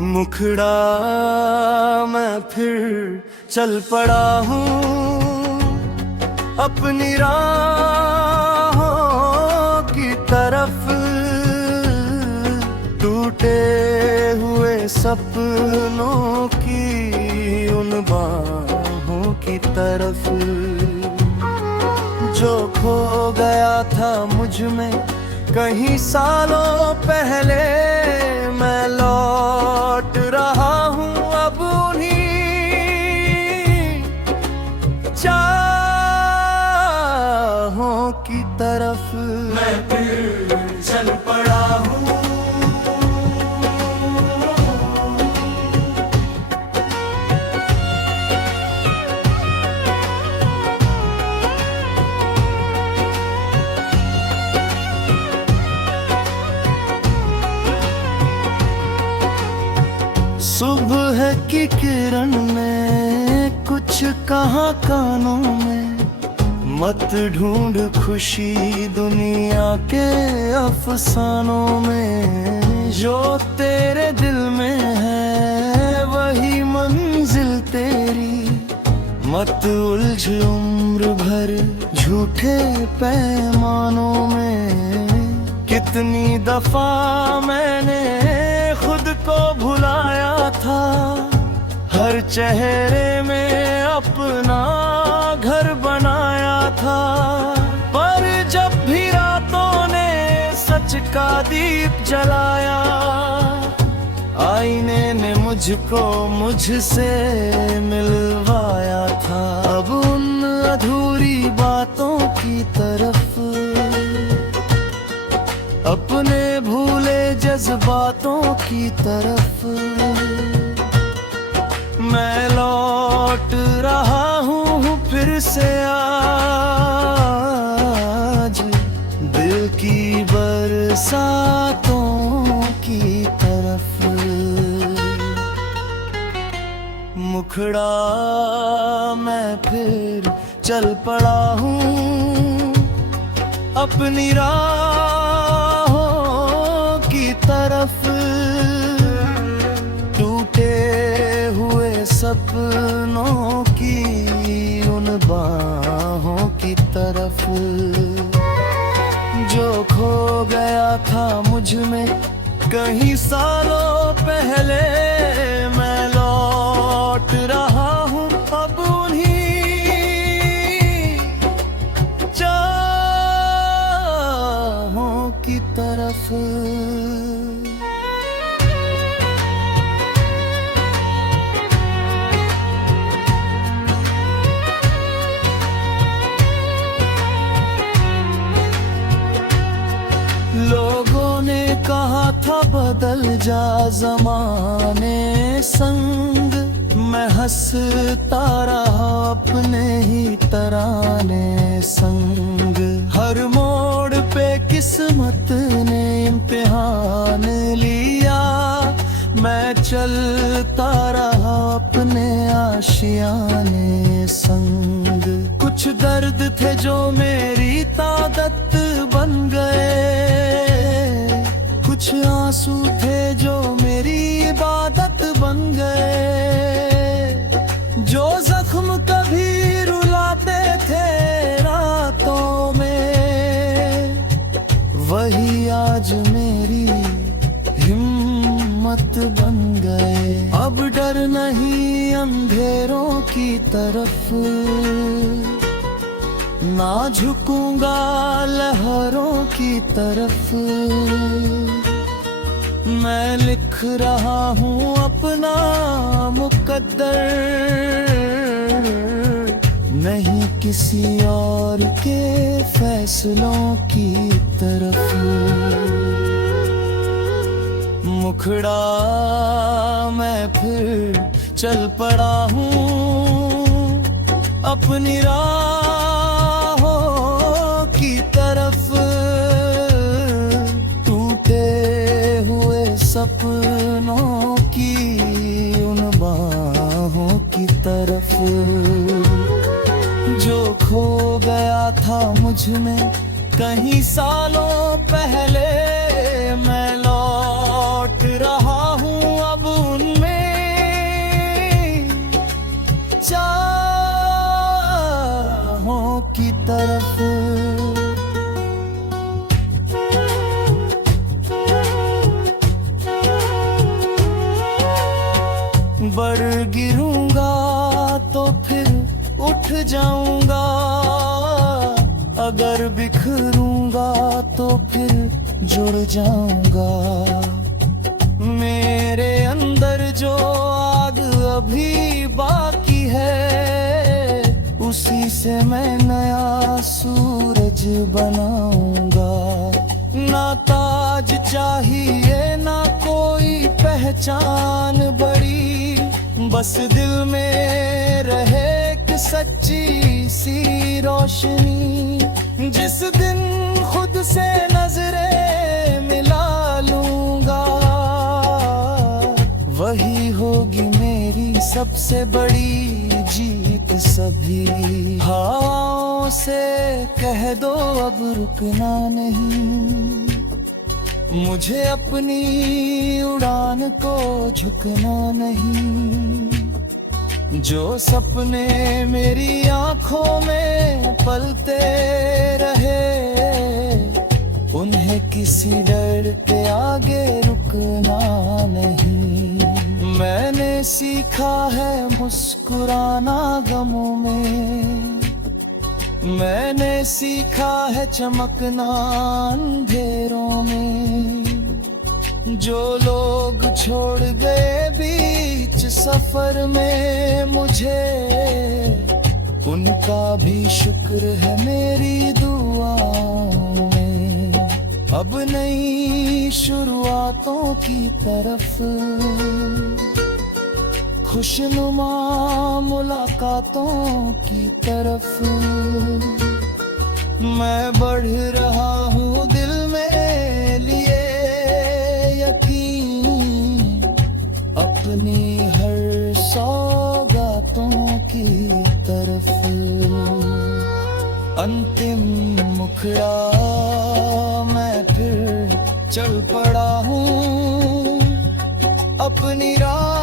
मुखड़ा मैं फिर चल पड़ा हूँ अपनी राहों की तरफ, टूटे हुए सपनों की उन बाहों की तरफ। जो खो गया था मुझ में कहीं सालों पहले, मैं लौट रहा हूँ अब उन्हीं चाहों की तरफ। मैं फिर चल पड़ा हूँ सुबह की किरण में कुछ कहा कानों में, मत ढूंढ खुशी दुनिया के अफसानों में। जो तेरे दिल में है वही मंजिल तेरी, मत उलझ उम्र भर झूठे पैमानों में। कितनी दफा मैंने खुद को भुलाया था, हर चेहरे में अपना घर बनाया था। पर जब भी रातों ने सच का दीप जलाया, आईने ने मुझको मुझसे मिलवाया था। अब उन अधूरी बातों की तरफ, अपने भूले जज्बातों की तरफ, मैं लौट रहा हूँ फिर से आज दिल की बरसातों की तरफ। मुखड़ा मैं फिर चल पड़ा हूँ अपनी राहों की तरफ, टूटे हुए सपनों की उन बाहों की तरफ। जो खो गया था मुझ में कहीं सालों पहले, मैं लौट रहा हूँ अब उन्हीं की तरफ। लोगों ने कहा था बदल जा ज़माने संग, मैं हंसता रहा अपने ही तराने संग। हर मोड़ पे किस्मत ने इम्तिहान लिया, मैं चलता रहा अपने आशियाने संग। कुछ दर्द थे जो मेरी ताकत बन गए, कुछ आंसू थे जो मेरी इबादत बन गए। जो जख्म कभी रुलाते थे रातों में, वही आज मेरी हिम्मत बन गए। अब डर नहीं अंधेरों की तरफ, ना झुकूंगा लहरों की तरफ। मैं लिख रहा हूँ अपना मुकद्दर, नहीं किसी और के फैसलों की तरफ। मुखड़ा मैं फिर चल पड़ा हूँ अपनी राहों की तरफ, टूटे हुए सपनों की उन बाहों की तरफ। जो खो गया था मुझ में कहीं सालों पहले, मैं लौट रहा हूँ अब वर गिरूंगा तो फिर उठ जाऊंगा, अगर बिखरूंगा तो फिर जुड़ जाऊंगा। मेरे अंदर जो आग अभी बाकी है, उसी से मैं नया सूरज बनाऊंगा। ना ताज चाहिए ना कोई पहचान बड़ी, बस दिल में रहे एक सच्ची सी रोशनी। जिस दिन खुद से नजरें मिला लूंगा, वही होगी मेरी सबसे बड़ी जीत। सभी हवाओं से कह दो अब रुकना नहीं, मुझे अपनी उड़ान को झुकना नहीं। जो सपने मेरी आंखों में पलते रहे, उन्हें किसी डर के आगे रुकना नहीं। मैंने सीखा है मुस्कुराना गमों में, मैंने सीखा है चमकना अंधेरों में। जो लोग छोड़ गए बीच सफर में मुझे, उनका भी शुक्र है मेरी दुआओं में। अब नई शुरुआतों की तरफ, खुशनुमा मुलाकातों की तरफ मैं बढ़ रहा हूँ, दिल में लिए यकीन अपनी हर सौगातों की तरफ। अंतिम मुखड़ा मैं फिर चल पड़ा हूँ, अपनी राह